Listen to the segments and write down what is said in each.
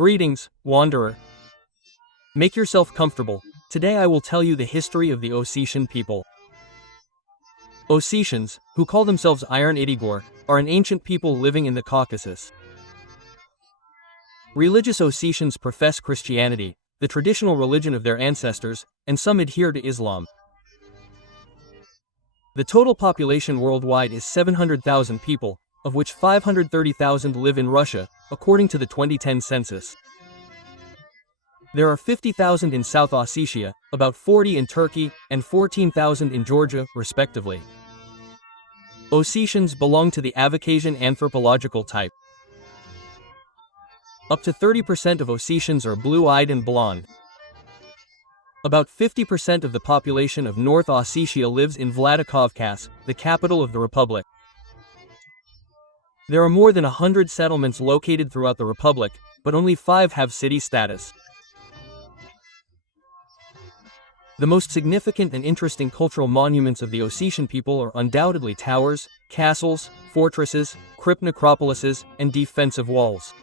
Greetings, wanderer. Make yourself comfortable. Today I will tell you the history of the Ossetian people. Ossetians, who call themselves Iron Idigor, are an ancient people living in the Caucasus. Religious Ossetians profess Christianity, the traditional religion of their ancestors, and some adhere to Islam. The total population worldwide is 700,000 people, of which 530,000 live in Russia, according to the 2010 census. There are 50,000 in South Ossetia, about 40 in Turkey, and 14,000 in Georgia, respectively. Ossetians belong to the Abkhasian anthropological type. Up to 30% of Ossetians are blue-eyed and blonde. About 50% of the population of North Ossetia lives in Vladikavkaz, the capital of the republic. There are more than 100 settlements located throughout the republic, but only 5 have city status. The most significant and interesting cultural monuments of the Ossetian people are undoubtedly towers, castles, fortresses, crypt necropolises, and defensive walls.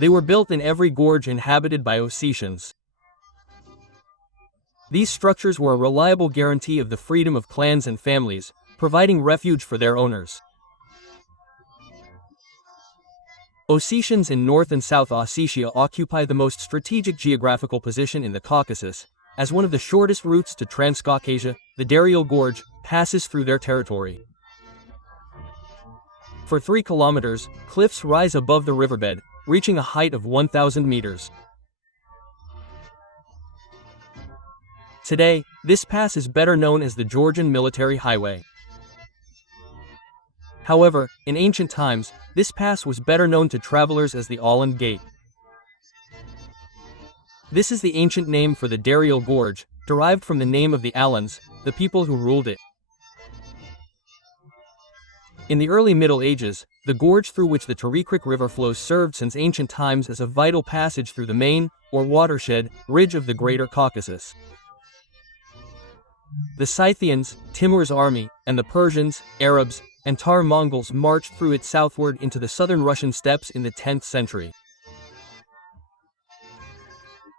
They were built in every gorge inhabited by Ossetians. These structures were a reliable guarantee of the freedom of clans and families, providing refuge for their owners. Ossetians in North and South Ossetia occupy the most strategic geographical position in the Caucasus, as one of the shortest routes to Transcaucasia, the Daryal Gorge, passes through their territory. For 3 kilometers, cliffs rise above the riverbed, reaching a height of 1,000 meters. Today, this pass is better known as the Georgian Military Highway. However, in ancient times, this pass was better known to travelers as the Alan Gate. This is the ancient name for the Daryal Gorge, derived from the name of the Alans, the people who ruled it. In the early Middle Ages, the gorge through which the Terikrik River flows served since ancient times as a vital passage through the main, or watershed, ridge of the Greater Caucasus. The Scythians, Timur's army, and the Persians, Arabs, and Tar Mongols marched through it southward into the southern Russian steppes in the 10th century.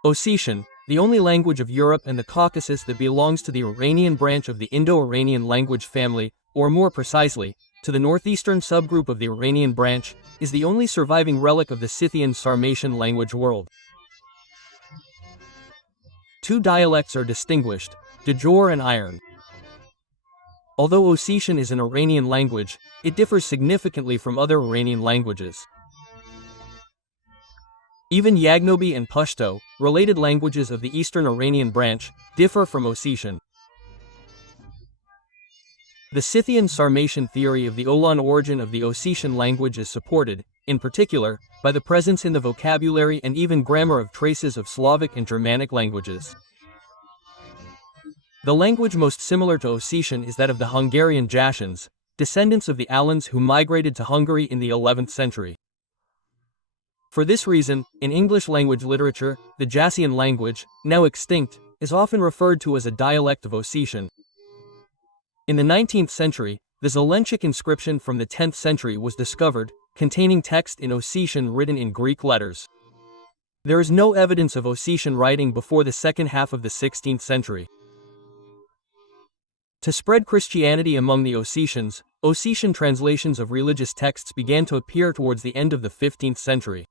Ossetian, the only language of Europe and the Caucasus that belongs to the Iranian branch of the Indo-Iranian language family, or more precisely, to the northeastern subgroup of the Iranian branch, is the only surviving relic of the Scythian-Sarmatian language world. 2 dialects are distinguished, Djor and Iron. Although Ossetian is an Iranian language, it differs significantly from other Iranian languages. Even Yagnobi and Pashto, related languages of the Eastern Iranian branch, differ from Ossetian. The Scythian-Sarmatian theory of the Olan origin of the Ossetian language is supported, in particular, by the presence in the vocabulary and even grammar of traces of Slavic and Germanic languages. The language most similar to Ossetian is that of the Hungarian Jasins, descendants of the Alans who migrated to Hungary in the 11th century. For this reason, in English language literature, the Jassian language, now extinct, is often referred to as a dialect of Ossetian. In the 19th century, the Zelenchik inscription from the 10th century was discovered, containing text in Ossetian written in Greek letters. There is no evidence of Ossetian writing before the second half of the 16th century. To spread Christianity among the Ossetians, Ossetian translations of religious texts began to appear towards the end of the 15th century.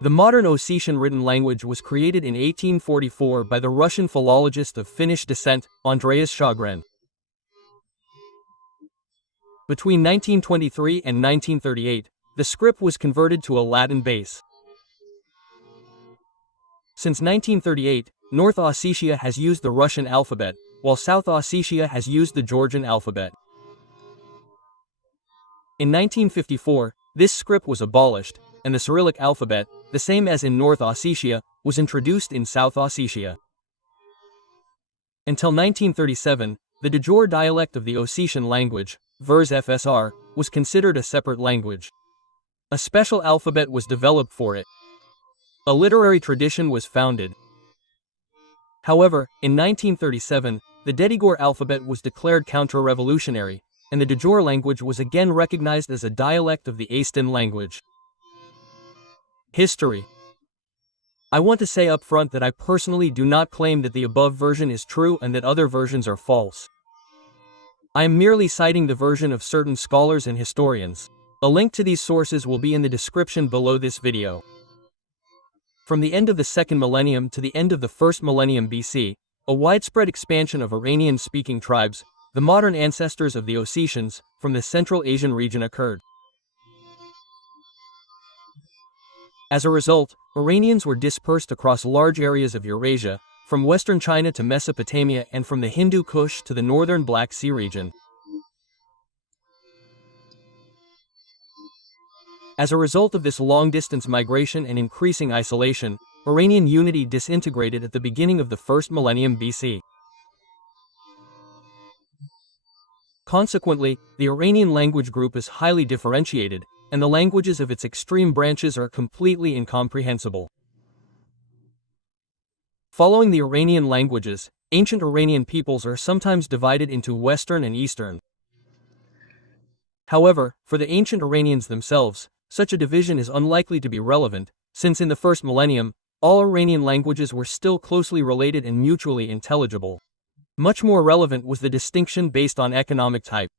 The modern Ossetian written language was created in 1844 by the Russian philologist of Finnish descent, Andreas Sjögren. Between 1923 and 1938, the script was converted to a Latin base. Since 1938, North Ossetia has used the Russian alphabet, while South Ossetia has used the Georgian alphabet. In 1954, this script was abolished, and the Cyrillic alphabet, the same as in North Ossetia, was introduced in South Ossetia. Until 1937, the Djor dialect of the Ossetian language, Vers FSR, was considered a separate language. A special alphabet was developed for it. A literary tradition was founded. However, in 1937, the Dedigor alphabet was declared counter-revolutionary, and the de jure language was again recognized as a dialect of the Ossetian language. History. I want to say up front that I personally do not claim that the above version is true and that other versions are false. I am merely citing the version of certain scholars and historians. A link to these sources will be in the description below this video. From the end of the second millennium to the end of the first millennium BC, a widespread expansion of Iranian-speaking tribes, the modern ancestors of the Ossetians, from the Central Asian region occurred. As a result, Iranians were dispersed across large areas of Eurasia, from western China to Mesopotamia and from the Hindu Kush to the northern Black Sea region. As a result of this long-distance migration and increasing isolation, Iranian unity disintegrated at the beginning of the first millennium BC. Consequently, the Iranian language group is highly differentiated, and the languages of its extreme branches are completely incomprehensible. Following the Iranian languages, ancient Iranian peoples are sometimes divided into Western and Eastern. However, for the ancient Iranians themselves, such a division is unlikely to be relevant, since in the first millennium, all Iranian languages were still closely related and mutually intelligible. Much more relevant was the distinction based on economic type.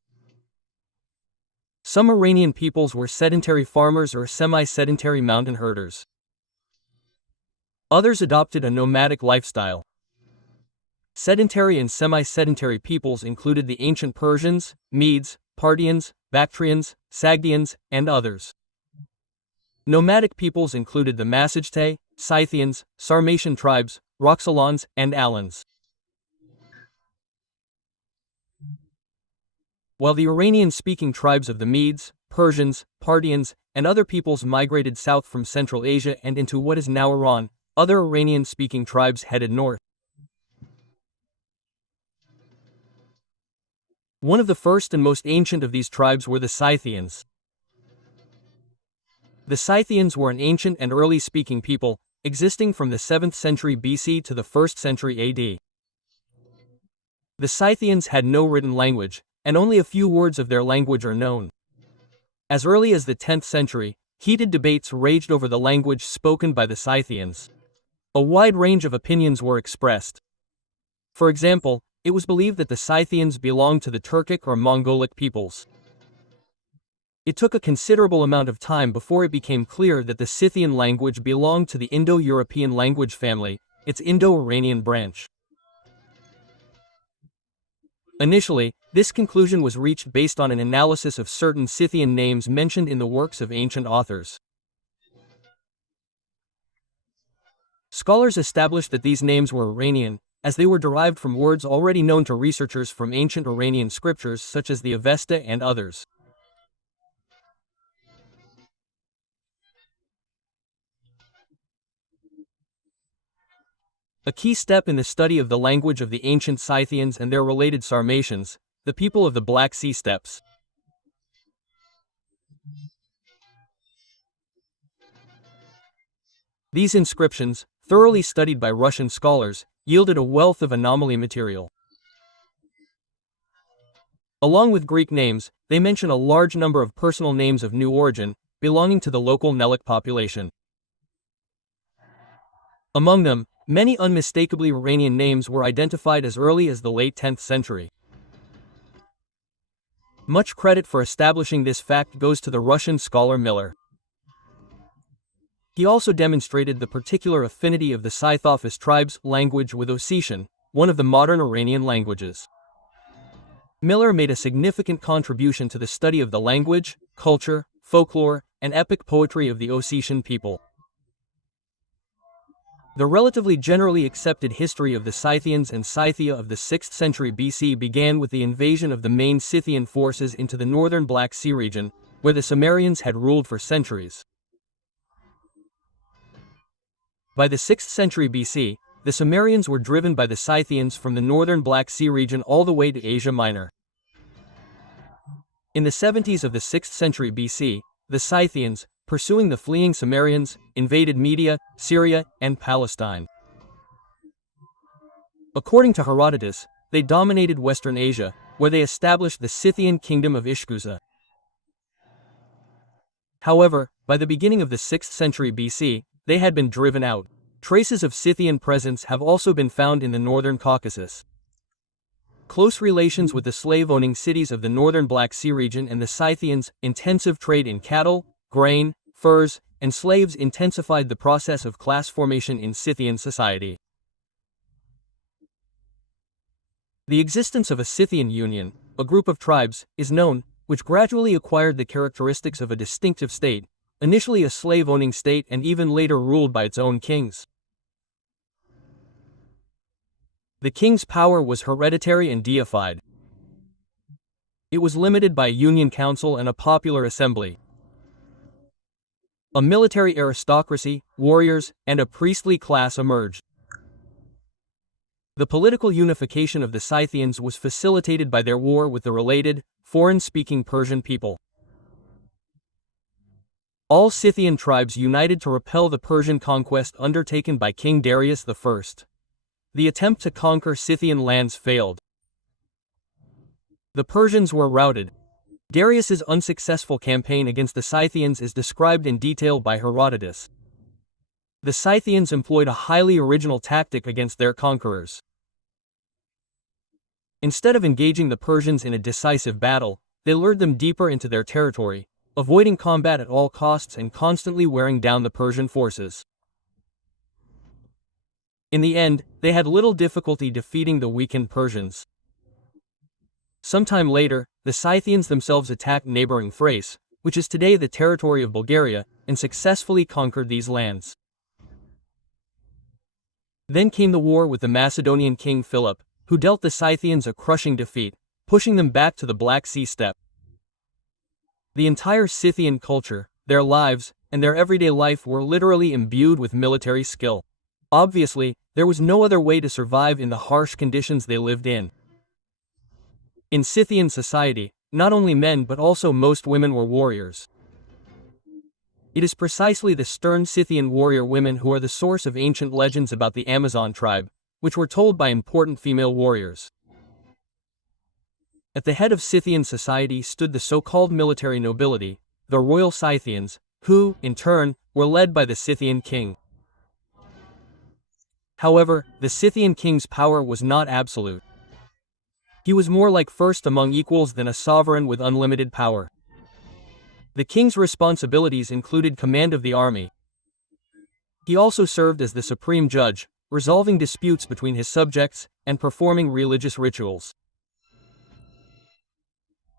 Some Iranian peoples were sedentary farmers or semi-sedentary mountain herders. Others adopted a nomadic lifestyle. Sedentary and semi-sedentary peoples included the ancient Persians, Medes, Parthians, Bactrians, Sogdians, and others. Nomadic peoples included the Massagetæ, Scythians, Sarmatian tribes, Roxolans, and Alans. While the Iranian-speaking tribes of the Medes, Persians, Parthians, and other peoples migrated south from Central Asia and into what is now Iran, other Iranian-speaking tribes headed north. One of the first and most ancient of these tribes were the Scythians. The Scythians were an ancient and early-speaking people, existing from the 7th century BC to the 1st century AD. The Scythians had no written language, and only a few words of their language are known. As early as the 10th century, heated debates raged over the language spoken by the Scythians. A wide range of opinions were expressed. For example, it was believed that the Scythians belonged to the Turkic or Mongolic peoples. It took a considerable amount of time before it became clear that the Scythian language belonged to the Indo-European language family, its Indo-Iranian branch. Initially, this conclusion was reached based on an analysis of certain Scythian names mentioned in the works of ancient authors. Scholars established that these names were Iranian, as they were derived from words already known to researchers from ancient Iranian scriptures such as the Avesta and others. A key step in the study of the language of the ancient Scythians and their related Sarmatians, the people of the Black Sea steppes. These inscriptions, thoroughly studied by Russian scholars, yielded a wealth of anomaly material. Along with Greek names, they mention a large number of personal names of new origin, belonging to the local Nelic population. Among them, many unmistakably Iranian names were identified as early as the late 10th century. Much credit for establishing this fact goes to the Russian scholar Miller. He also demonstrated the particular affinity of the Scythophis tribe's language with Ossetian, one of the modern Iranian languages. Miller made a significant contribution to the study of the language, culture, folklore, and epic poetry of the Ossetian people. The relatively generally accepted history of the Scythians and Scythia of the 6th century BC began with the invasion of the main Scythian forces into the northern Black Sea region, where the Cimmerians had ruled for centuries. By the 6th century BC, the Cimmerians were driven by the Scythians from the northern Black Sea region all the way to Asia Minor. In the 70s of the 6th century BC, the Scythians, pursuing the fleeing Cimmerians, invaded Media, Syria, and Palestine. According to Herodotus, they dominated Western Asia, where they established the Scythian kingdom of Ishkuza. However, by the beginning of the 6th century BC, they had been driven out. Traces of Scythian presence have also been found in the northern Caucasus. Close relations with the slave-owning cities of the northern Black Sea region and the Scythians, intensive trade in cattle, grain, furs, and slaves intensified the process of class formation in Scythian society. The existence of a Scythian union, a group of tribes, is known, which gradually acquired the characteristics of a distinctive state, initially a slave-owning state and even later ruled by its own kings. The king's power was hereditary and deified. It was limited by a union council and a popular assembly. A military aristocracy, warriors, and a priestly class emerged. The political unification of the Scythians was facilitated by their war with the related, foreign-speaking Persian people. All Scythian tribes united to repel the Persian conquest undertaken by King Darius I. The attempt to conquer Scythian lands failed. The Persians were routed. Darius's unsuccessful campaign against the Scythians is described in detail by Herodotus. The Scythians employed a highly original tactic against their conquerors. Instead of engaging the Persians in a decisive battle, they lured them deeper into their territory, avoiding combat at all costs and constantly wearing down the Persian forces. In the end, they had little difficulty defeating the weakened Persians. Sometime later, the Scythians themselves attacked neighboring Thrace, which is today the territory of Bulgaria, and successfully conquered these lands. Then came the war with the Macedonian king Philip, who dealt the Scythians a crushing defeat, pushing them back to the Black Sea steppe. The entire Scythian culture, their lives, and their everyday life were literally imbued with military skill. Obviously, there was no other way to survive in the harsh conditions they lived in. In Scythian society, not only men but also most women were warriors. It is precisely the stern Scythian warrior women who are the source of ancient legends about the Amazon tribe, which were told by important female warriors. At the head of Scythian society stood the so-called military nobility, the royal Scythians, who, in turn, were led by the Scythian king. However, the Scythian king's power was not absolute. He was more like first among equals than a sovereign with unlimited power. The king's responsibilities included command of the army. He also served as the supreme judge, resolving disputes between his subjects and performing religious rituals.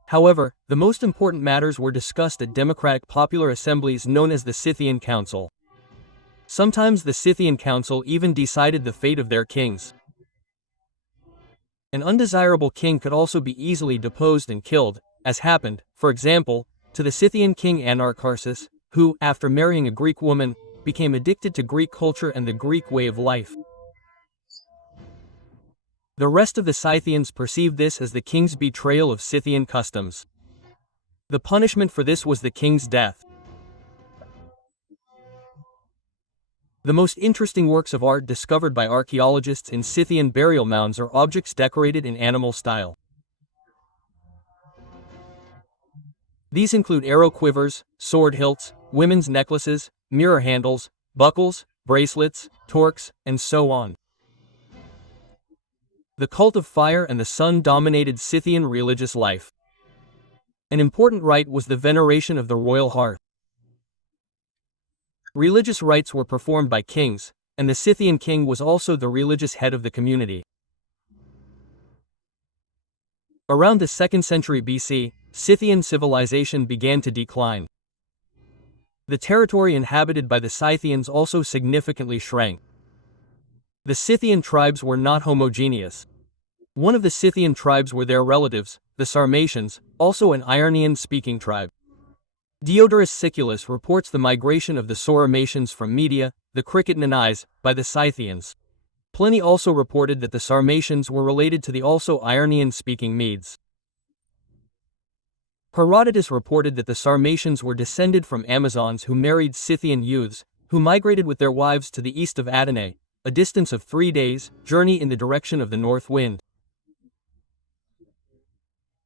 However, the most important matters were discussed at democratic popular assemblies known as the Scythian Council. Sometimes the Scythian Council even decided the fate of their kings. An undesirable king could also be easily deposed and killed, as happened, for example, to the Scythian king Anarcharsis, who, after marrying a Greek woman, became addicted to Greek culture and the Greek way of life. The rest of the Scythians perceived this as the king's betrayal of Scythian customs. The punishment for this was the king's death. The most interesting works of art discovered by archaeologists in Scythian burial mounds are objects decorated in animal style. These include arrow quivers, sword hilts, women's necklaces, mirror handles, buckles, bracelets, torques, and so on. The cult of fire and the sun dominated Scythian religious life. An important rite was the veneration of the royal hearth. Religious rites were performed by kings, and the Scythian king was also the religious head of the community. Around the 2nd century BC, Scythian civilization began to decline. The territory inhabited by the Scythians also significantly shrank. The Scythian tribes were not homogeneous. One of the Scythian tribes were their relatives, the Sarmatians, also an Ionian-speaking tribe. Diodorus Siculus reports the migration of the Sarmatians from Media, the Cricket-Nanais, by the Scythians. Pliny also reported that the Sarmatians were related to the also Ionian-speaking Medes. Herodotus reported that the Sarmatians were descended from Amazons who married Scythian youths, who migrated with their wives to the east of Adane, a distance of 3 days' journey in the direction of the north wind.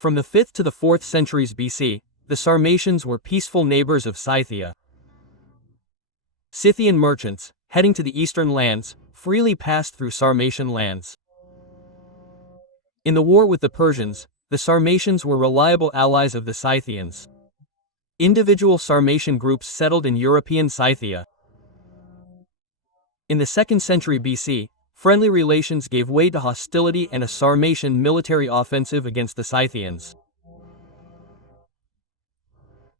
From the 5th to the 4th centuries BC, the Sarmatians were peaceful neighbors of Scythia. Scythian merchants, heading to the eastern lands, freely passed through Sarmatian lands. In the war with the Persians, the Sarmatians were reliable allies of the Scythians. Individual Sarmatian groups settled in European Scythia. In the 2nd century BC, friendly relations gave way to hostility and a Sarmatian military offensive against the Scythians.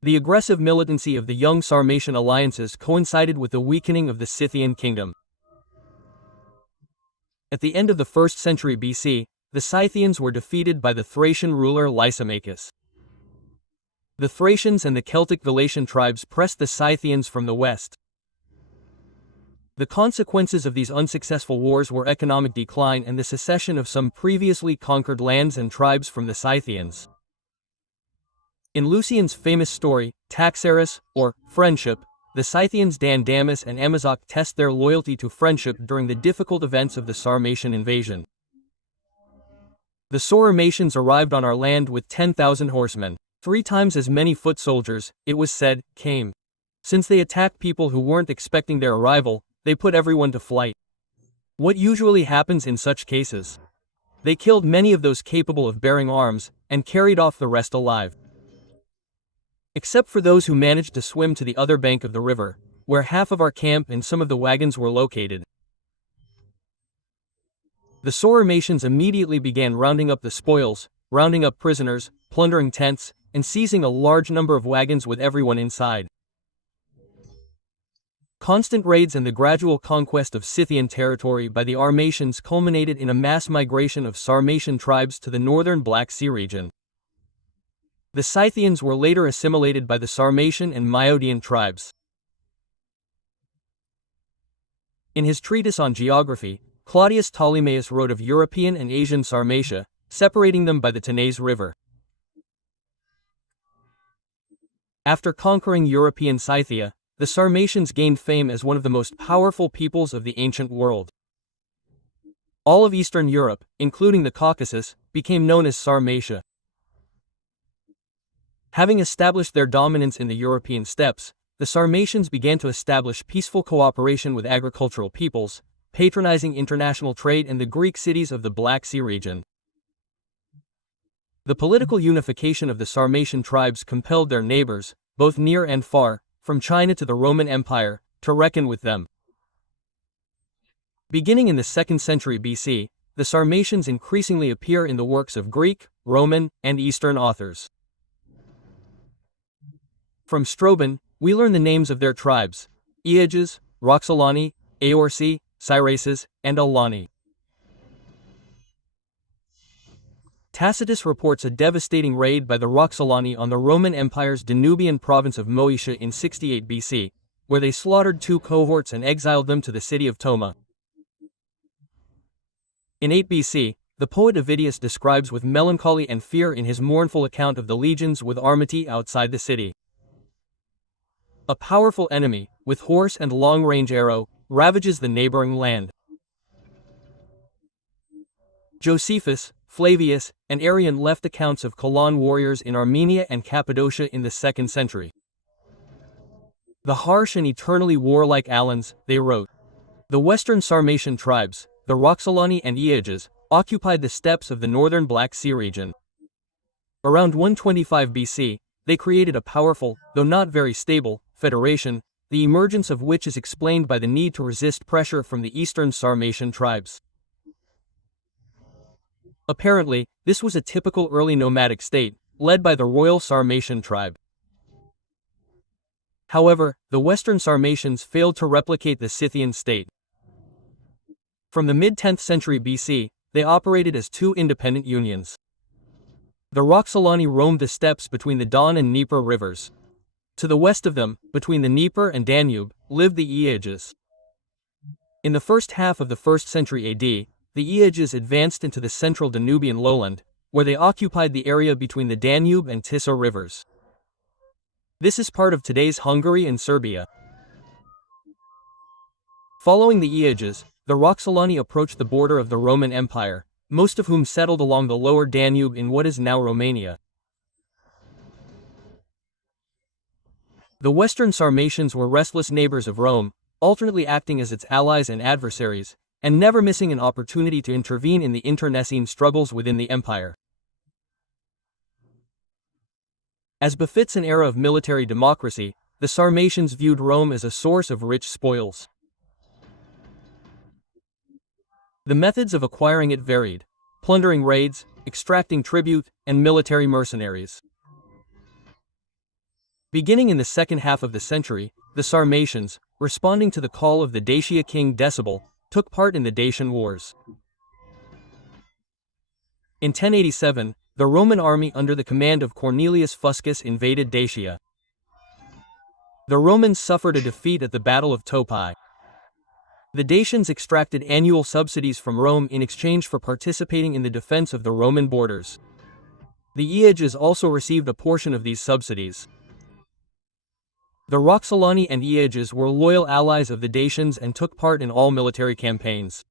The aggressive militancy of the young Sarmatian alliances coincided with the weakening of the Scythian kingdom. At the end of the 1st century BC, the Scythians were defeated by the Thracian ruler Lysimachus. The Thracians and the Celtic Galatian tribes pressed the Scythians from the west. The consequences of these unsuccessful wars were economic decline and the secession of some previously conquered lands and tribes from the Scythians. In Lucian's famous story, Taxaris, or Friendship, the Scythians Dandamis and Amazok test their loyalty to friendship during the difficult events of the Sarmatian invasion. The Sarmatians arrived on our land with 10,000 horsemen. 3 times as many foot soldiers, it was said, came. Since they attacked people who weren't expecting their arrival, they put everyone to flight. What usually happens in such cases? They killed many of those capable of bearing arms, and carried off the rest alive. Except for those who managed to swim to the other bank of the river, where half of our camp and some of the wagons were located. The Sarmatians immediately began rounding up the spoils, rounding up prisoners, plundering tents, and seizing a large number of wagons with everyone inside. Constant raids and the gradual conquest of Scythian territory by the Sarmatians culminated in a mass migration of Sarmatian tribes to the northern Black Sea region. The Scythians were later assimilated by the Sarmatian and Maeotian tribes. In his treatise on geography, Claudius Ptolemaeus wrote of European and Asian Sarmatia, separating them by the Tanais River. After conquering European Scythia, the Sarmatians gained fame as one of the most powerful peoples of the ancient world. All of Eastern Europe, including the Caucasus, became known as Sarmatia. Having established their dominance in the European steppes, the Sarmatians began to establish peaceful cooperation with agricultural peoples, patronizing international trade in the Greek cities of the Black Sea region. The political unification of the Sarmatian tribes compelled their neighbors, both near and far, from China to the Roman Empire, to reckon with them. Beginning in the 2nd century BC, the Sarmatians increasingly appear in the works of Greek, Roman, and Eastern authors. From Strabon, we learn the names of their tribes: Aeages, Roxolani, Aorsi, Cyraces, and Alani. Tacitus reports a devastating raid by the Roxolani on the Roman Empire's Danubian province of Moesia in 68 BC, where they slaughtered 2 cohorts and exiled them to the city of Toma. In 8 BC, the poet Ovidius describes with melancholy and fear in his mournful account of the legions with armity outside the city. A powerful enemy, with horse and long-range arrow, ravages the neighboring land. Josephus, Flavius, and Arrian left accounts of Khalan warriors in Armenia and Cappadocia in the 2nd century. The harsh and eternally warlike Alans, they wrote. The western Sarmatian tribes, the Roxolani and Aeages, occupied the steppes of the northern Black Sea region. Around 125 BC, they created a powerful, though not very stable, federation, the emergence of which is explained by the need to resist pressure from the eastern Sarmatian tribes. Apparently, this was a typical early nomadic state, led by the royal Sarmatian tribe. However, the western Sarmatians failed to replicate the Scythian state. From the mid-10th century BC, they operated as 2 independent unions. The Roxolani roamed the steppes between the Don and Dnieper rivers. To the west of them, between the Dnieper and Danube, lived the Aeages. In the first half of the 1st century AD, the Aeages advanced into the central Danubian lowland, where they occupied the area between the Danube and Tisza rivers. This is part of today's Hungary and Serbia. Following the Aeages, the Roxolani approached the border of the Roman Empire, most of whom settled along the lower Danube in what is now Romania. The Western Sarmatians were restless neighbors of Rome, alternately acting as its allies and adversaries, and never missing an opportunity to intervene in the internecine struggles within the empire. As befits an era of military democracy, the Sarmatians viewed Rome as a source of rich spoils. The methods of acquiring it varied: plundering raids, extracting tribute, and military mercenaries. Beginning in the second half of the century, the Sarmatians, responding to the call of the Dacia king Decibel, took part in the Dacian Wars. In 1087, the Roman army under the command of Cornelius Fuscus invaded Dacia. The Romans suffered a defeat at the Battle of Topai. The Dacians extracted annual subsidies from Rome in exchange for participating in the defense of the Roman borders. The Aeages also received a portion of these subsidies. The Roxolani and Aeages were loyal allies of the Dacians and took part in all military campaigns.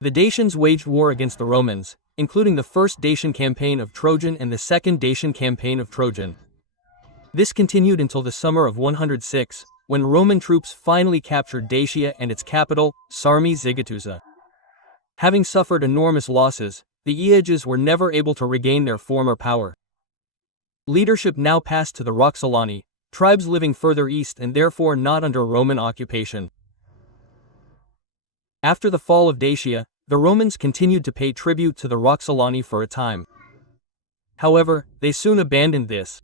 The Dacians waged war against the Romans, including the First Dacian Campaign of Trojan and the Second Dacian Campaign of Trojan. This continued until the summer of 106, when Roman troops finally captured Dacia and its capital, Sarmi-Zigatuza. Having suffered enormous losses, the Aeages were never able to regain their former power. Leadership now passed to the Roxolani, tribes living further east and therefore not under Roman occupation. After the fall of Dacia, the Romans continued to pay tribute to the Roxolani for a time. However, they soon abandoned this.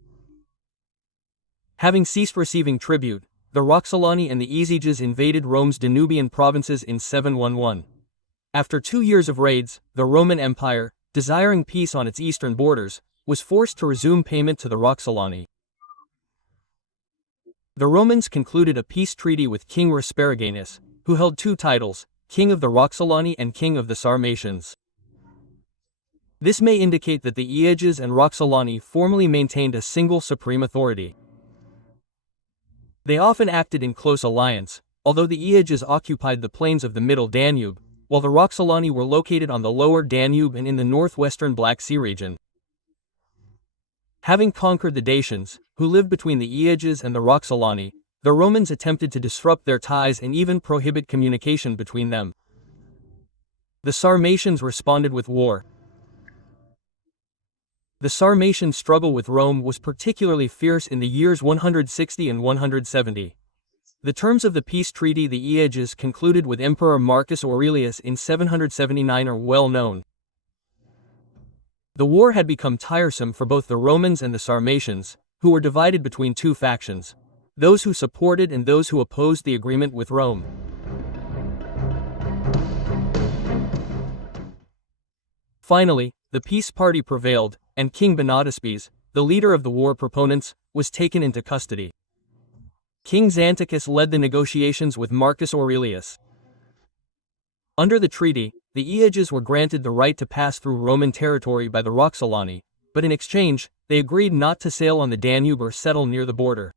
Having ceased receiving tribute, the Roxolani and the Aeages invaded Rome's Danubian provinces in 711. After 2 years of raids, the Roman Empire, desiring peace on its eastern borders, was forced to resume payment to the Roxolani. The Romans concluded a peace treaty with King Resperiganus, who held 2 titles, King of the Roxolani and King of the Sarmatians. This may indicate that the Aeages and Roxolani formerly maintained a single supreme authority. They often acted in close alliance, although the Aeages occupied the plains of the middle Danube, while the Roxolani were located on the lower Danube and in the northwestern Black Sea region. Having conquered the Dacians, who lived between the Aeages and the Roxolani, the Romans attempted to disrupt their ties and even prohibit communication between them. The Sarmatians responded with war. The Sarmatian struggle with Rome was particularly fierce in the years 160 and 170. The terms of the peace treaty the Aeages concluded with Emperor Marcus Aurelius in 779 are well known. The war had become tiresome for both the Romans and the Sarmatians, who were divided between 2 factions: those who supported and those who opposed the agreement with Rome. Finally, the peace party prevailed, and King Benotispes, the leader of the war proponents, was taken into custody. King Xanthicus led the negotiations with Marcus Aurelius. Under the treaty, the Aeages were granted the right to pass through Roman territory by the Roxolani, but in exchange, they agreed not to sail on the Danube or settle near the border.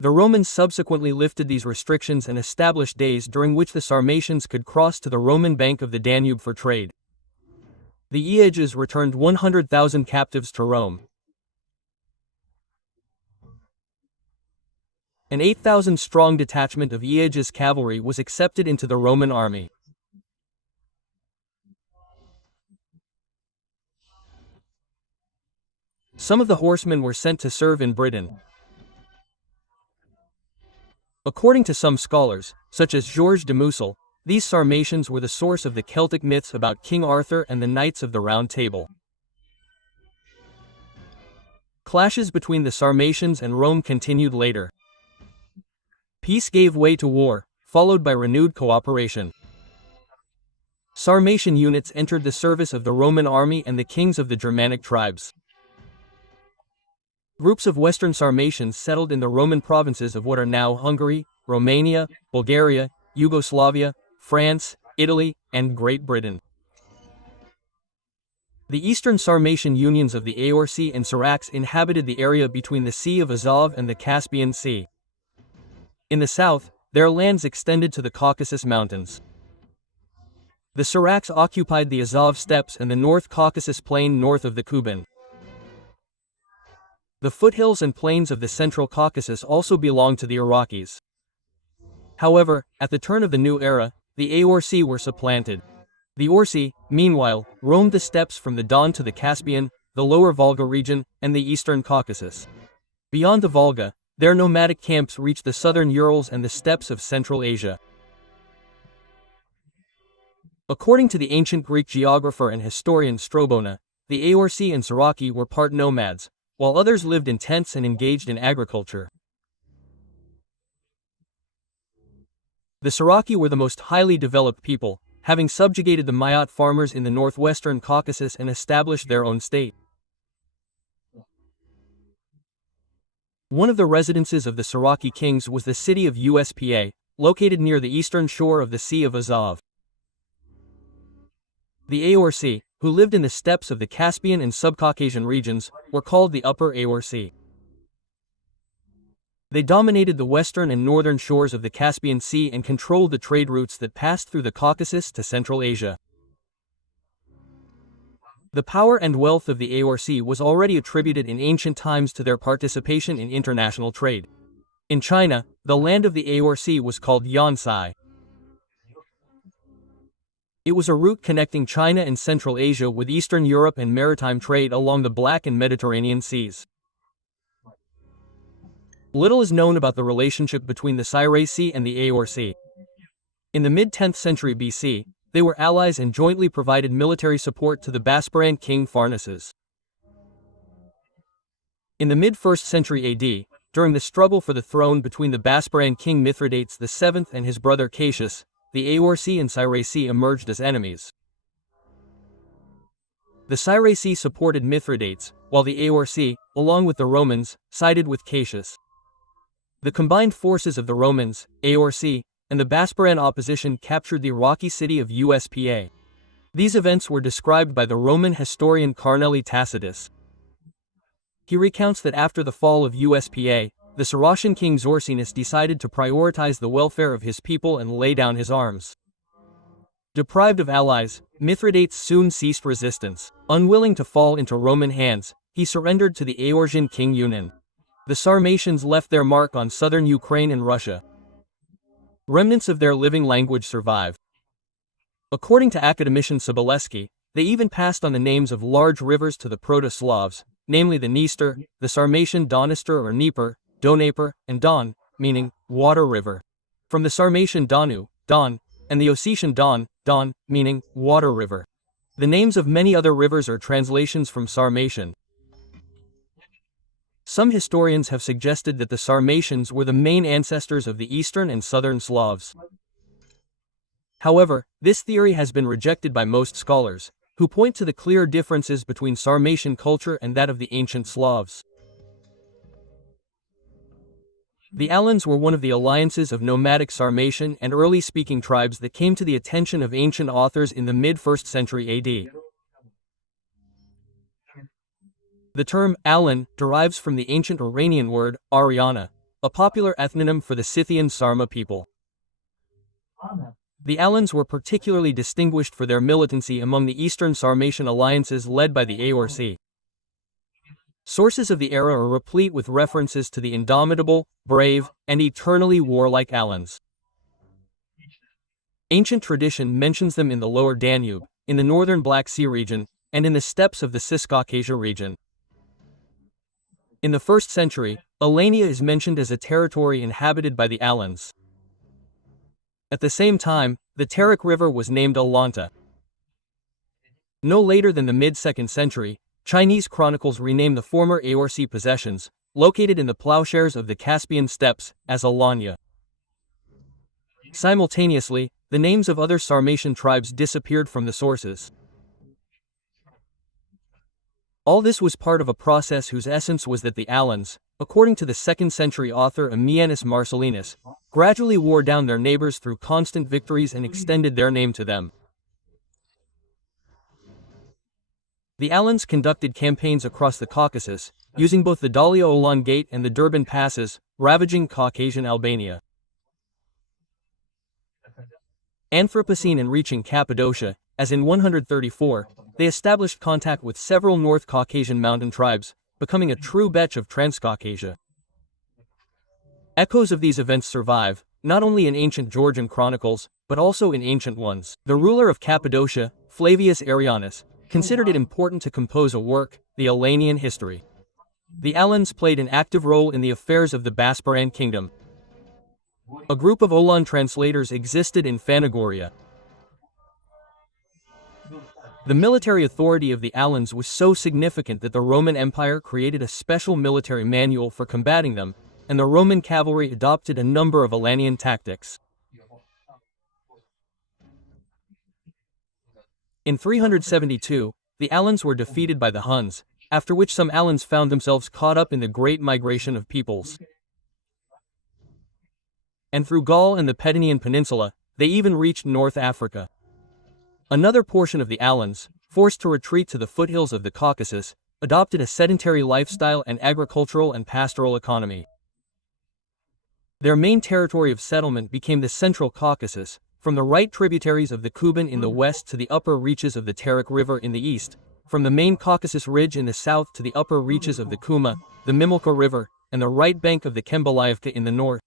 The Romans subsequently lifted these restrictions and established days during which the Sarmatians could cross to the Roman bank of the Danube for trade. The Aeages returned 100,000 captives to Rome. An 8,000-strong detachment of Aeages cavalry was accepted into the Roman army. Some of the horsemen were sent to serve in Britain. According to some scholars, such as Georges de Mussel, these Sarmatians were the source of the Celtic myths about King Arthur and the Knights of the Round Table. Clashes between the Sarmatians and Rome continued later. Peace gave way to war, followed by renewed cooperation. Sarmatian units entered the service of the Roman army and the kings of the Germanic tribes. Groups of Western Sarmatians settled in the Roman provinces of what are now Hungary, Romania, Bulgaria, Yugoslavia, France, Italy, and Great Britain. The eastern Sarmatian unions of the Aorsi and Syrax inhabited the area between the Sea of Azov and the Caspian Sea. In the south, their lands extended to the Caucasus Mountains. The Siraks occupied the Azov steppes and the North Caucasus plain north of the Kuban. The foothills and plains of the Central Caucasus also belonged to the Iraqis. However, at the turn of the new era, the Aorsi were supplanted. The Orsi, meanwhile, roamed the steppes from the Don to the Caspian, the lower Volga region, and the eastern Caucasus. Beyond the Volga, their nomadic camps reached the southern Urals and the steppes of Central Asia. According to the ancient Greek geographer and historian Strabon, the Aorsi and Siraki were part nomads, while others lived in tents and engaged in agriculture. The Siraki were the most highly developed people, having subjugated the Mayotte farmers in the northwestern Caucasus and established their own state. One of the residences of the Siraki kings was the city of Uspa, located near the eastern shore of the Sea of Azov. The Aorsi, who lived in the steppes of the Caspian and Subcaucasian regions, were called the Upper Aorsi. They dominated the western and northern shores of the Caspian Sea and controlled the trade routes that passed through the Caucasus to Central Asia. The power and wealth of the Aorsi was already attributed in ancient times to their participation in international trade. In China, the land of the Aorsi was called Yansai. It was a route connecting China and Central Asia with Eastern Europe and maritime trade along the Black and Mediterranean seas. Little is known about the relationship between the Sirasi and the Aorsi. In the mid-10th century BC, they were allies and jointly provided military support to the Basparan king Pharnaces. In the mid-1st century AD, during the struggle for the throne between the Basparan king Mithridates VII and his brother Cassius, the Aorsi and Sirasi emerged as enemies. The Sirasi supported Mithridates, while the Aorsi, along with the Romans, sided with Cassius. The combined forces of the Romans, Aorsi, and the Basparan opposition captured the Iraqi city of Uspa. These events were described by the Roman historian Cornelius Tacitus. He recounts that after the fall of Uspa, the Saracen king Zorcinus decided to prioritize the welfare of his people and lay down his arms. Deprived of allies, Mithridates soon ceased resistance. Unwilling to fall into Roman hands, he surrendered to the Eorzean king Yunan. The Sarmatians left their mark on southern Ukraine and Russia. Remnants of their living language survive. According to academician Sobolewski, they even passed on the names of large rivers to the Proto-Slavs, namely the Dniester, the Sarmatian Donister or Dnieper, Donaper, and Don, meaning water river. From the Sarmatian Donu, Don, and the Ossetian Don, meaning water river. The names of many other rivers are translations from Sarmatian. Some historians have suggested that the Sarmatians were the main ancestors of the Eastern and Southern Slavs. However, this theory has been rejected by most scholars, who point to the clear differences between Sarmatian culture and that of the ancient Slavs. The Alans were one of the alliances of nomadic Sarmatian and early speaking tribes that came to the attention of ancient authors in the mid-1st century AD. The term Alan derives from the ancient Iranian word Ariana, a popular ethnonym for the Scythian-Sarma people. The Alans were particularly distinguished for their militancy among the Eastern Sarmatian alliances led by the Aorsi. Sources of the era are replete with references to the indomitable, brave, and eternally warlike Alans. Ancient tradition mentions them in the lower Danube, in the northern Black Sea region, and in the steppes of the Ciscaucasia region. In the 1st century, Alania is mentioned as a territory inhabited by the Alans. At the same time, the Terek River was named Alanta. No later than the mid-2nd century, Chinese chronicles rename the former Aorsi possessions, located in the plowshares of the Caspian steppes, as Alanya. Simultaneously, the names of other Sarmatian tribes disappeared from the sources. All this was part of a process whose essence was that the Alans, according to the 2nd century author Ammianus Marcellinus, gradually wore down their neighbors through constant victories and extended their name to them. The Alans conducted campaigns across the Caucasus, using both the Dalia-Olan Gate and the Durban passes, ravaging Caucasian Albania. Anthropocene and reaching Cappadocia, as in 134, they established contact with several North Caucasian mountain tribes, becoming a true betch of Transcaucasia. Echoes of these events survive, not only in ancient Georgian chronicles, but also in ancient ones. The ruler of Cappadocia, Flavius Arrianus, considered it important to compose a work, the Alanian history. The Alans played an active role in the affairs of the Basparan kingdom. A group of Olan translators existed in Phanagoria. The military authority of the Alans was so significant that the Roman Empire created a special military manual for combating them, and the Roman cavalry adopted a number of Alanian tactics. In 372, the Alans were defeated by the Huns, after which some Alans found themselves caught up in the Great Migration of peoples. And through Gaul and the Petinian Peninsula, they even reached North Africa. Another portion of the Alans, forced to retreat to the foothills of the Caucasus, adopted a sedentary lifestyle and agricultural and pastoral economy. Their main territory of settlement became the Central Caucasus, from the right tributaries of the Kuban in the west to the upper reaches of the Terek River in the east, from the main Caucasus Ridge in the south to the upper reaches of the Kuma, the Mimilka River, and the right bank of the Kembalayevka in the north.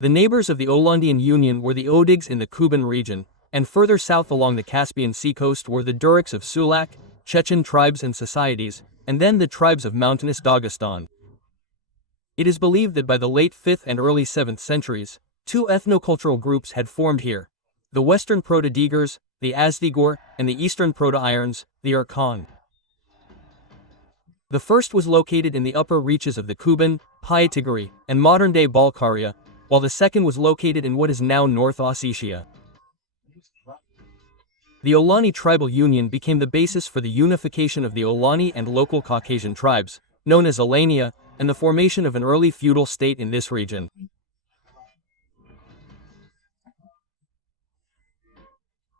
The neighbors of the Olandian Union were the Odigs in the Kuban region, and further south along the Caspian Sea coast were the Duraks of Sulak, Chechen tribes and societies, and then the tribes of mountainous Dagestan. It is believed that by the late 5th and early 7th centuries, two ethnocultural groups had formed here: the Western Proto-Digurs, the Azdigor, and the Eastern Proto-Irons, the Irkhan. The first was located in the upper reaches of the Kuban, Pyatigori, and modern-day Balkaria, while the second was located in what is now North Ossetia. The Olani tribal union became the basis for the unification of the Olani and local Caucasian tribes, known as Alania, and the formation of an early feudal state in this region.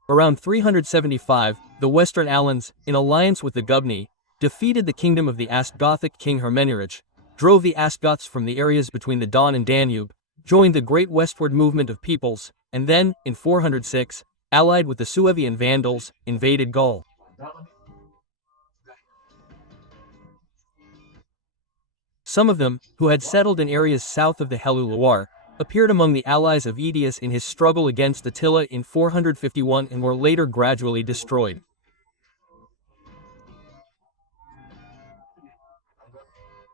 Around 375, the Western Alans, in alliance with the Gubni, defeated the kingdom of the Astgothic king Hermenurich, drove the Astgoths from the areas between the Don and Danube, joined the great westward movement of peoples, and then, in 406, allied with the Suevi and Vandals, invaded Gaul. Some of them, who had settled in areas south of the Hellu Loire, appeared among the allies of Aetius in his struggle against Attila in 451 and were later gradually destroyed.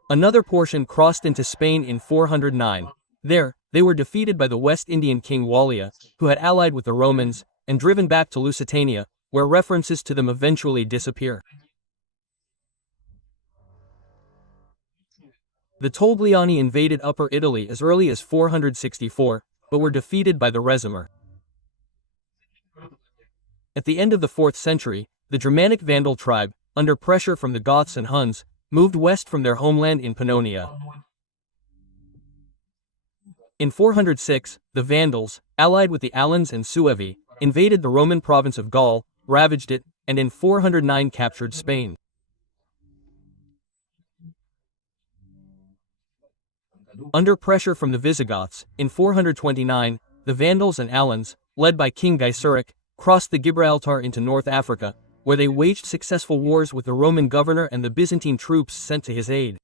Another portion crossed into Spain in 409. There, they were defeated by the West Indian king Wallia, who had allied with the Romans, and driven back to Lusitania, where references to them eventually disappear. The Togliani invaded Upper Italy as early as 464, but were defeated by the Rezimir. At the end of the 4th century, the Germanic Vandal tribe, under pressure from the Goths and Huns, moved west from their homeland in Pannonia. In 406, the Vandals, allied with the Alans and Suevi, invaded the Roman province of Gaul, ravaged it, and in 409 captured Spain. Under pressure from the Visigoths, in 429, the Vandals and Alans, led by King Gaiseric, crossed the Gibraltar into North Africa, where they waged successful wars with the Roman governor and the Byzantine troops sent to his aid.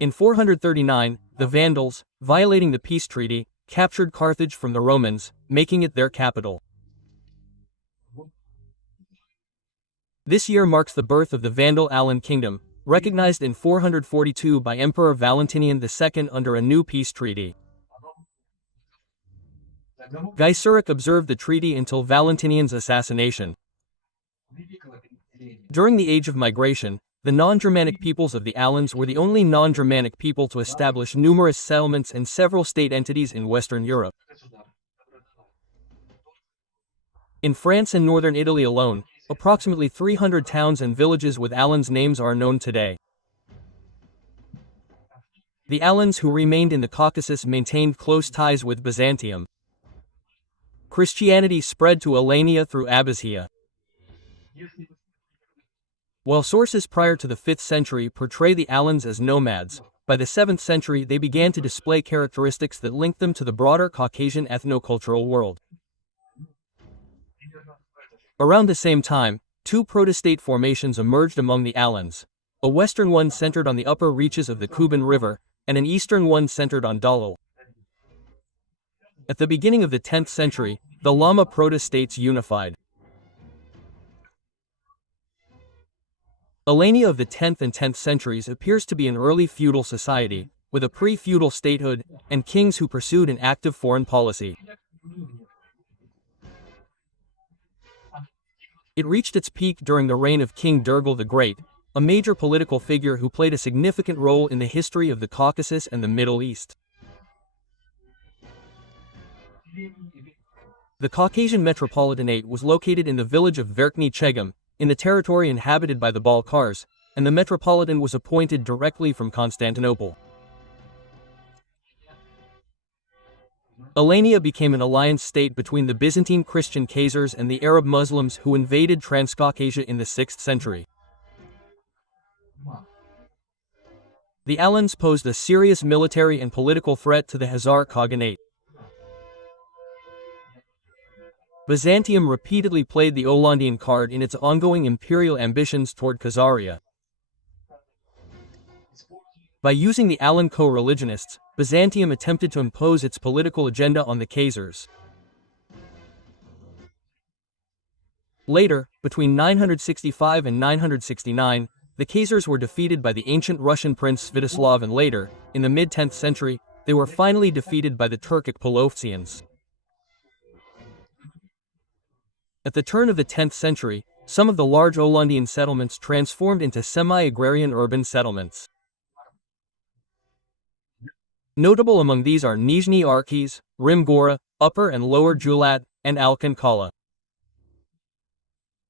In 439, the Vandals, violating the peace treaty, captured Carthage from the Romans, making it their capital. This year marks the birth of the Vandal-Alan kingdom, recognized in 442 by Emperor Valentinian II under a new peace treaty. Gaiseric observed the treaty until Valentinian's assassination. During the Age of Migration, the non-Germanic peoples of the Alans were the only non-Germanic people to establish numerous settlements and several state entities in Western Europe. In France and northern Italy alone, approximately 300 towns and villages with Alans names are known today. The Alans who remained in the Caucasus maintained close ties with Byzantium. Christianity spread to Alania through Abbasia. While sources prior to the 5th century portray the Alans as nomads, By the 7th century they began to display characteristics that linked them to the broader Caucasian ethno-cultural world. Around the same time, two protostate formations emerged among the Alans, a western one centered on the upper reaches of the Kuban River, and an eastern one centered on Dalal. At the beginning of the 10th century, the Lama protostates unified. Alania of the 10th and 10th centuries appears to be an early feudal society, with a pre-feudal statehood, and kings who pursued an active foreign policy. It reached its peak during the reign of King Durgal the Great, a major political figure who played a significant role in the history of the Caucasus and the Middle East. The Caucasian Metropolitanate was located in the village of Verkhny Chegem, in the territory inhabited by the Balkars, and the Metropolitan was appointed directly from Constantinople. Alania became an alliance state between the Byzantine Christian Khazars and the Arab Muslims who invaded Transcaucasia in the 6th century. The Alans posed a serious military and political threat to the Khazar Khaganate. Byzantium repeatedly played the Olandian card in its ongoing imperial ambitions toward Khazaria. By using the Alan co-religionists, Byzantium attempted to impose its political agenda on the Khazars. Later, between 965 and 969, the Khazars were defeated by the ancient Russian prince Sviatoslav, and later, in the mid-10th century, they were finally defeated by the Turkic Polovtsians. At the turn of the 10th century, some of the large Olandian settlements transformed into semi-agrarian urban settlements. Notable among these are Nizhny Arkhis, Rimgora, Upper and Lower Julat, and Alkan Kala.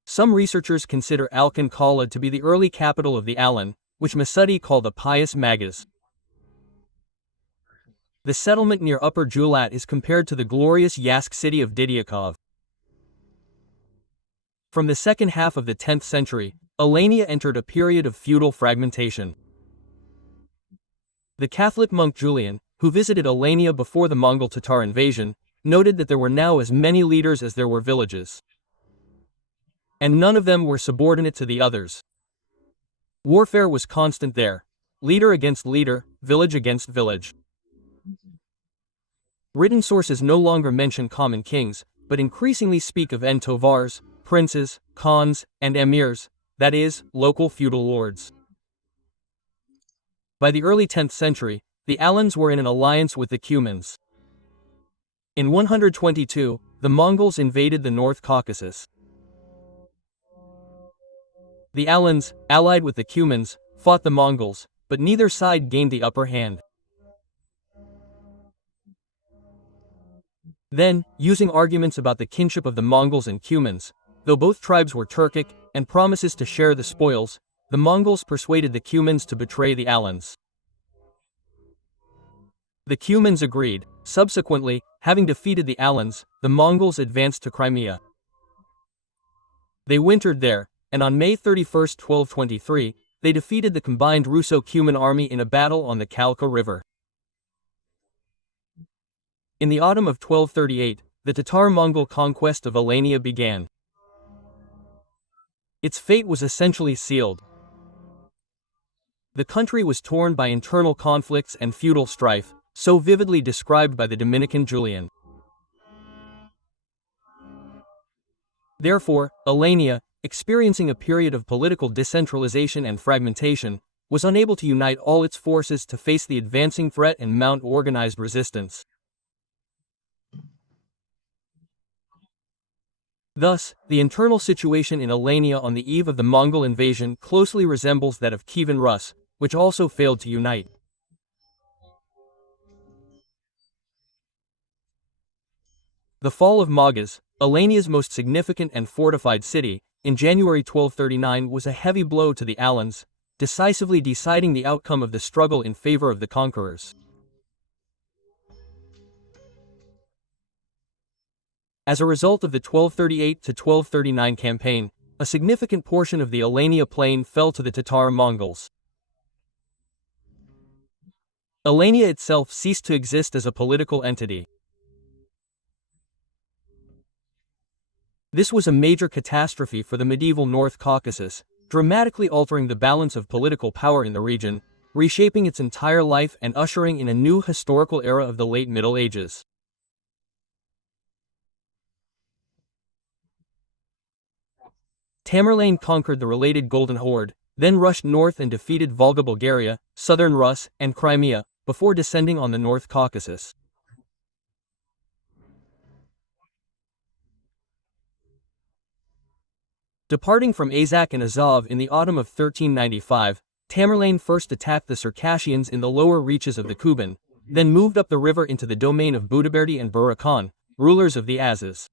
Some researchers consider Alkan Kala to be the early capital of the Alan, which Masudi called the Pious Magas. The settlement near Upper Julat is compared to the glorious Yask city of Didyakov. From the second half of the 10th century, Alania entered a period of feudal fragmentation. The Catholic monk Julian, who visited Alania before the Mongol Tatar invasion, noted that there were now as many leaders as there were villages, and none of them were subordinate to the others. Warfare was constant there, leader against leader, village against village. Written sources no longer mention common kings, but increasingly speak of en-tovars, princes, khans, and emirs, that is, local feudal lords. By the early 10th century, the Alans were in an alliance with the Cumans. In 122, the Mongols invaded the North Caucasus. The Alans, allied with the Cumans, fought the Mongols, but neither side gained the upper hand. Then, using arguments about the kinship of the Mongols and Cumans, though both tribes were Turkic, and promises to share the spoils, the Mongols persuaded the Cumans to betray the Alans. The Cumans agreed. Subsequently, having defeated the Alans, the Mongols advanced to Crimea. They wintered there, and on May 31, 1223, they defeated the combined Russo-Cuman army in a battle on the Kalka River. In the autumn of 1238, the Tatar-Mongol conquest of Alania began. Its fate was essentially sealed. The country was torn by internal conflicts and feudal strife, so vividly described by the Dominican Julian. Therefore, Alania, experiencing a period of political decentralization and fragmentation, was unable to unite all its forces to face the advancing threat and mount organized resistance. Thus, the internal situation in Alania on the eve of the Mongol invasion closely resembles that of Kievan Rus, which also failed to unite. The fall of Magas, Alania's most significant and fortified city, in January 1239 was a heavy blow to the Alans, decisively deciding the outcome of the struggle in favor of the conquerors. As a result of the 1238 to 1239 campaign, a significant portion of the Alania plain fell to the Tatar Mongols. Alania itself ceased to exist as a political entity. This was a major catastrophe for the medieval North Caucasus, dramatically altering the balance of political power in the region, reshaping its entire life and ushering in a new historical era of the late Middle Ages. Tamerlane conquered the related Golden Horde, then rushed north and defeated Volga Bulgaria, southern Rus, and Crimea, before descending on the North Caucasus. Departing from Azak and Azov in the autumn of 1395, Tamerlane first attacked the Circassians in the lower reaches of the Kuban, then moved up the river into the domain of Budaberdi and Burakan, rulers of the Azaz.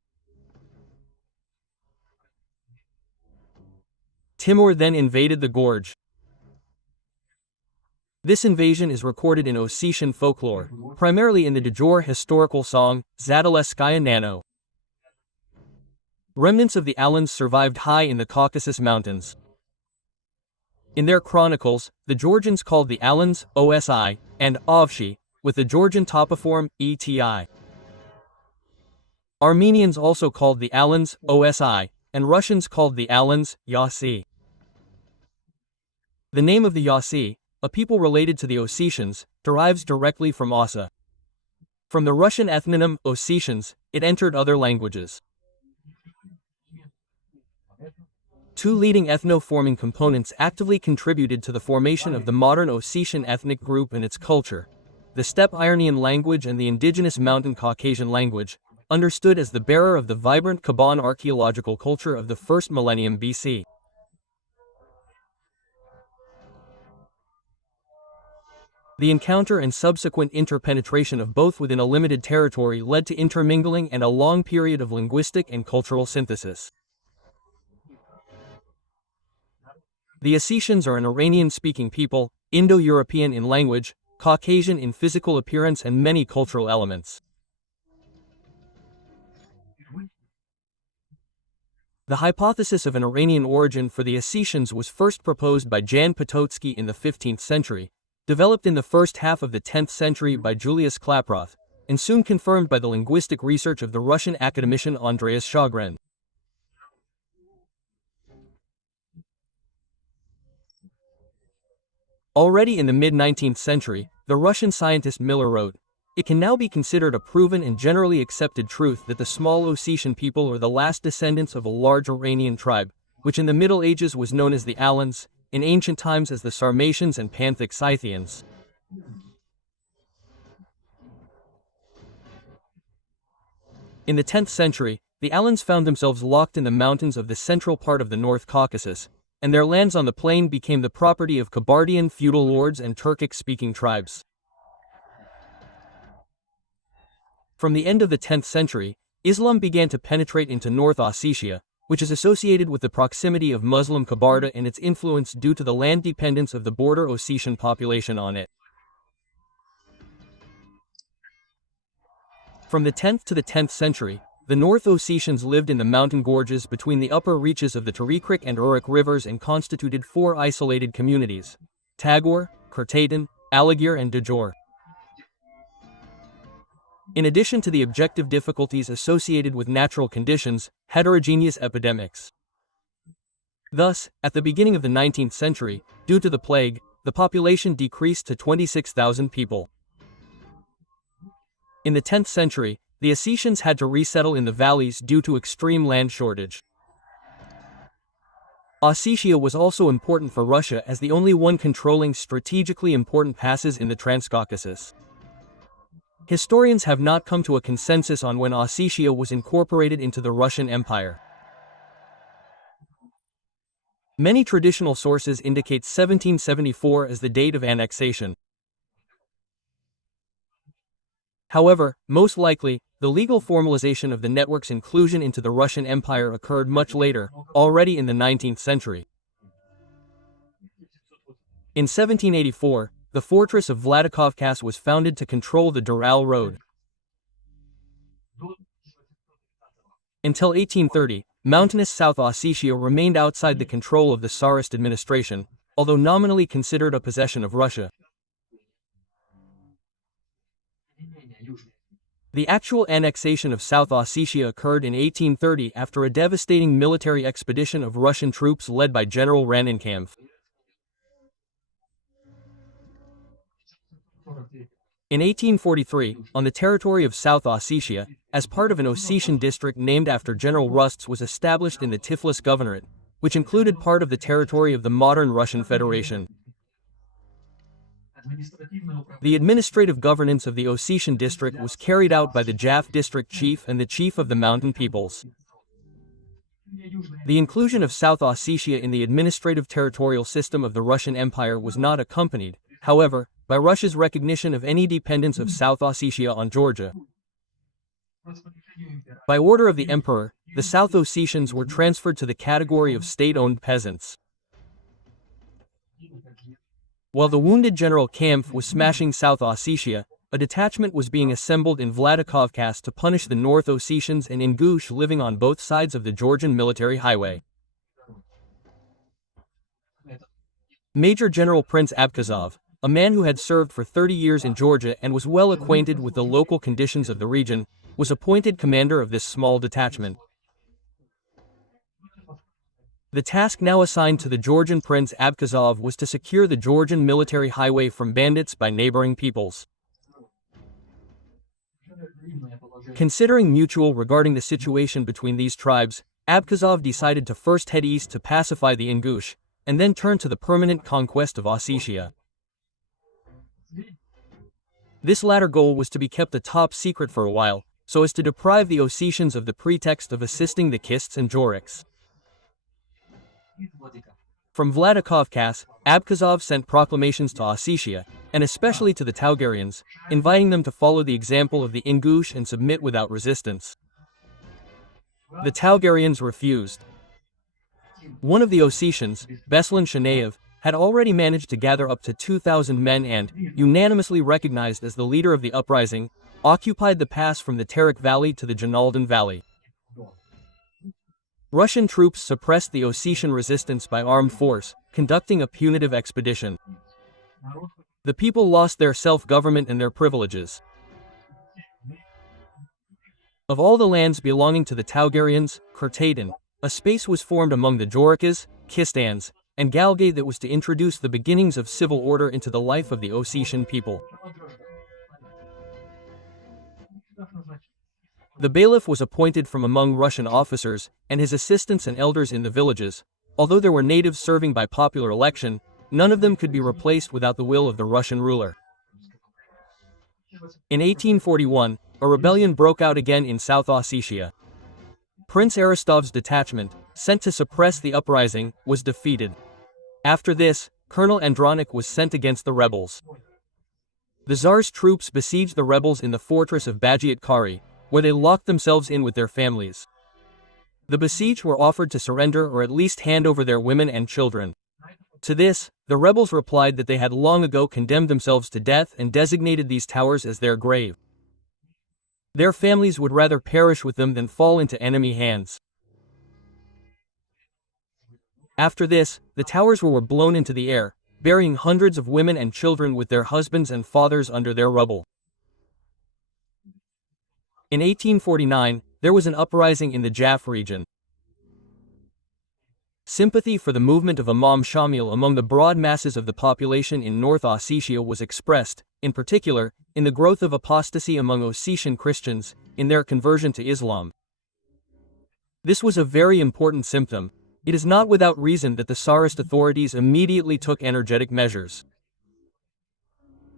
Timur then invaded the gorge. This invasion is recorded in Ossetian folklore, primarily in the Djor historical song, Zadaleskaya Nano. Remnants of the Alans survived high in the Caucasus Mountains. In their chronicles, the Georgians called the Alans, Osi, and Ovshi, with the Georgian topoform, Eti. Armenians also called the Alans, Osi, and Russians called the Alans, Yasi. The name of the Yasi, a people related to the Ossetians, derives directly from Ossa. From the Russian ethnonym Ossetians, it entered other languages. Two leading ethno-forming components actively contributed to the formation of the modern Ossetian ethnic group and its culture: the steppe Ionian language and the indigenous mountain Caucasian language, understood as the bearer of the vibrant Kaban archaeological culture of the first millennium BC. The encounter and subsequent interpenetration of both within a limited territory led to intermingling and a long period of linguistic and cultural synthesis. The Ossetians are an Iranian-speaking people, Indo-European in language, Caucasian in physical appearance and many cultural elements. The hypothesis of an Iranian origin for the Ossetians was first proposed by Jan Potocki in the 15th century, developed in the first half of the 10th century by Julius Klaproth, and soon confirmed by the linguistic research of the Russian academician Andreas Shogren. Already in the mid-19th century, the Russian scientist Miller wrote, "It can now be considered a proven and generally accepted truth that the small Ossetian people are the last descendants of a large Iranian tribe, which in the Middle Ages was known as the Alans, in ancient times as the Sarmatians and Panthic Scythians." In the 10th century, the Alans found themselves locked in the mountains of the central part of the North Caucasus, and their lands on the plain became the property of Kabardian feudal lords and Turkic-speaking tribes. From the end of the 10th century, Islam began to penetrate into North Ossetia, which is associated with the proximity of Muslim Kabarda and its influence due to the land dependence of the border Ossetian population on it. From the 10th to the 10th century, the North Ossetians lived in the mountain gorges between the upper reaches of the Terikrik and Urik rivers and constituted four isolated communities: Tagor, Kurtatin, Alagir and Djor. In addition to the objective difficulties associated with natural conditions, heterogeneous epidemics. Thus, at the beginning of the 19th century, due to the plague, the population decreased to 26,000 people. In the 10th century, the Ossetians had to resettle in the valleys due to extreme land shortage. Ossetia was also important for Russia as the only one controlling strategically important passes in the Transcaucasus. Historians have not come to a consensus on when Ossetia was incorporated into the Russian Empire. Many traditional sources indicate 1774 as the date of annexation. However, most likely, the legal formalization of the network's inclusion into the Russian Empire occurred much later, already in the 19th century. In 1784, the fortress of Vladikavkaz was founded to control the Dural Road. Until 1830, mountainous South Ossetia remained outside the control of the Tsarist administration, although nominally considered a possession of Russia. The actual annexation of South Ossetia occurred in 1830 after a devastating military expedition of Russian troops led by General Rannenkampf. In 1843, on the territory of South Ossetia, as part of an Ossetian district named after General Rust's, was established in the Tiflis Governorate, which included part of the territory of the modern Russian Federation. The administrative governance of the Ossetian district was carried out by the Jaf district chief and the chief of the mountain peoples. The inclusion of South Ossetia in the administrative territorial system of the Russian Empire was not accompanied, however, by Russia's recognition of any dependence of South Ossetia on Georgia. By order of the emperor, the South Ossetians were transferred to the category of state-owned peasants. While the wounded General Kampf was smashing South Ossetia, a detachment was being assembled in Vladikavkaz to punish the North Ossetians and Ingush living on both sides of the Georgian military highway. Major General Prince Abkhazov, a man who had served for 30 years in Georgia and was well acquainted with the local conditions of the region, was appointed commander of this small detachment. The task now assigned to the Georgian Prince Abkhazov was to secure the Georgian military highway from bandits by neighboring peoples. Considering mutual regarding the situation between these tribes, Abkhazov decided to first head east to pacify the Ingush, and then turn to the permanent conquest of Ossetia. This latter goal was to be kept a top secret for a while, so as to deprive the Ossetians of the pretext of assisting the Kists and Joriks. From Vladikavkaz, Abkhazov sent proclamations to Ossetia, and especially to the Taugarians, inviting them to follow the example of the Ingush and submit without resistance. The Taugarians refused. One of the Ossetians, Beslan Shanaev, had already managed to gather up to 2,000 men and, unanimously recognized as the leader of the uprising, occupied the pass from the Terek Valley to the Janaldan Valley. Russian troops suppressed the Ossetian resistance by armed force, conducting a punitive expedition. The people lost their self-government and their privileges. Of all the lands belonging to the Taugarians, Kurtadan, a space was formed among the Jorikas, Kistans, and Galgay that was to introduce the beginnings of civil order into the life of the Ossetian people. The bailiff was appointed from among Russian officers, and his assistants and elders in the villages. Although there were natives serving by popular election, none of them could be replaced without the will of the Russian ruler. In 1841, a rebellion broke out again in South Ossetia. Prince Aristov's detachment, sent to suppress the uprising, was defeated. After this, Colonel Andronik was sent against the rebels. The Tsar's troops besieged the rebels in the fortress of Bagiat-Kari, where they locked themselves in with their families. The besieged were offered to surrender or at least hand over their women and children. To this, the rebels replied that they had long ago condemned themselves to death and designated these towers as their grave. Their families would rather perish with them than fall into enemy hands. After this, the towers were blown into the air, burying hundreds of women and children with their husbands and fathers under their rubble. In 1849, there was an uprising in the Jaf region. Sympathy for the movement of Imam Shamil among the broad masses of the population in North Ossetia was expressed, in particular, in the growth of apostasy among Ossetian Christians, in their conversion to Islam. This was a very important symptom. It is not without reason that the Tsarist authorities immediately took energetic measures.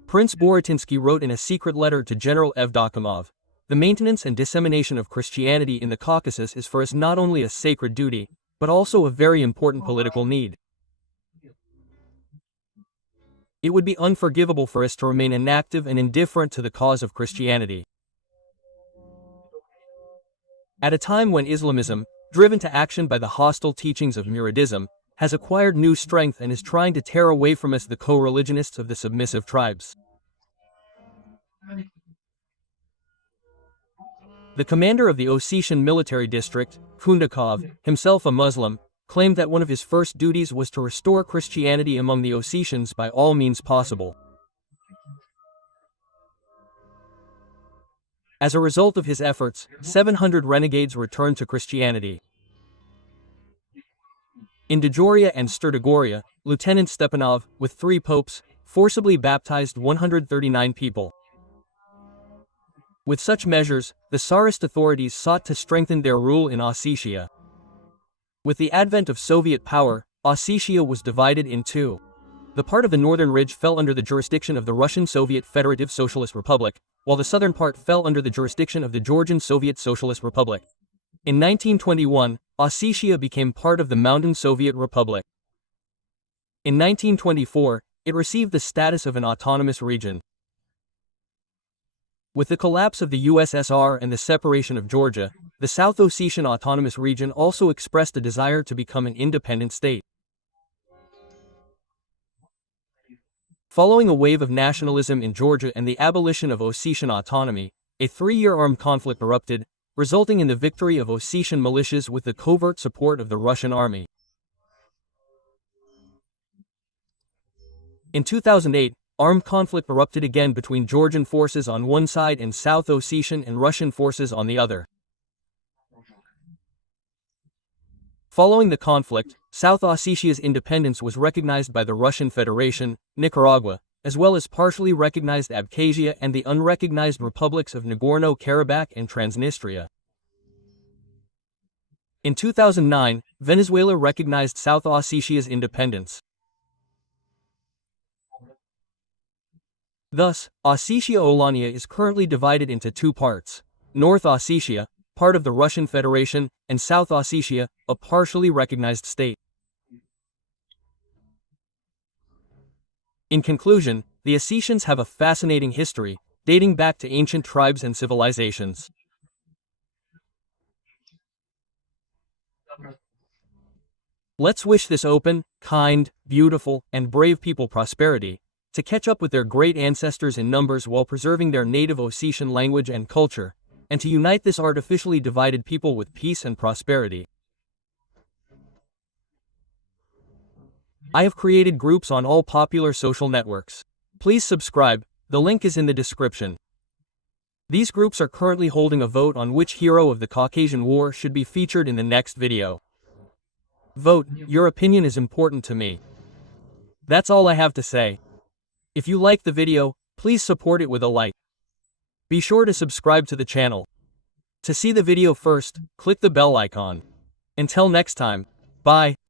Prince Boratinsky wrote in a secret letter to General Evdokimov, "The maintenance and dissemination of Christianity in the Caucasus is for us not only a sacred duty, but also a very important political need. It would be unforgivable for us to remain inactive and indifferent to the cause of Christianity." At a time when Islamism, driven to action by the hostile teachings of Muridism, has acquired new strength and is trying to tear away from us the co-religionists of the submissive tribes. The commander of the Ossetian military district, Kundakov, himself a Muslim, claimed that one of his first duties was to restore Christianity among the Ossetians by all means possible. As a result of his efforts, 700 renegades returned to Christianity. In Dajoria and Sturdigoria, Lieutenant Stepanov, with 3 popes, forcibly baptized 139 people. With such measures, the Tsarist authorities sought to strengthen their rule in Ossetia. With the advent of Soviet power, Ossetia was divided in two. The part of the northern ridge fell under the jurisdiction of the Russian Soviet Federative Socialist Republic, while the southern part fell under the jurisdiction of the Georgian Soviet Socialist Republic. In 1921, Ossetia became part of the Mountain Soviet Republic. In 1924, it received the status of an autonomous region. With the collapse of the USSR and the separation of Georgia, the South Ossetian Autonomous Region also expressed a desire to become an independent state. Following a wave of nationalism in Georgia and the abolition of Ossetian autonomy, a 3-year armed conflict erupted, resulting in the victory of Ossetian militias with the covert support of the Russian army. In 2008, armed conflict erupted again between Georgian forces on one side and South Ossetian and Russian forces on the other. Following the conflict, South Ossetia's independence was recognized by the Russian Federation, Nicaragua, as well as partially recognized Abkhazia and the unrecognized republics of Nagorno-Karabakh and Transnistria. In 2009, Venezuela recognized South Ossetia's independence. Thus, Ossetia-Alania is currently divided into 2 parts: North Ossetia, part of the Russian Federation, and South Ossetia, a partially recognized state. In conclusion, the Ossetians have a fascinating history, dating back to ancient tribes and civilizations. Let's wish this open, kind, beautiful, and brave people prosperity, to catch up with their great ancestors in numbers while preserving their native Ossetian language and culture, and to unite this artificially divided people with peace and prosperity. I have created groups on all popular social networks. Please subscribe, the link is in the description. These groups are currently holding a vote on which hero of the Caucasian War should be featured in the next video. Vote, your opinion is important to me. That's all I have to say. If you liked the video, please support it with a like. Be sure to subscribe to the channel. To see the video first, click the bell icon. Until next time, bye.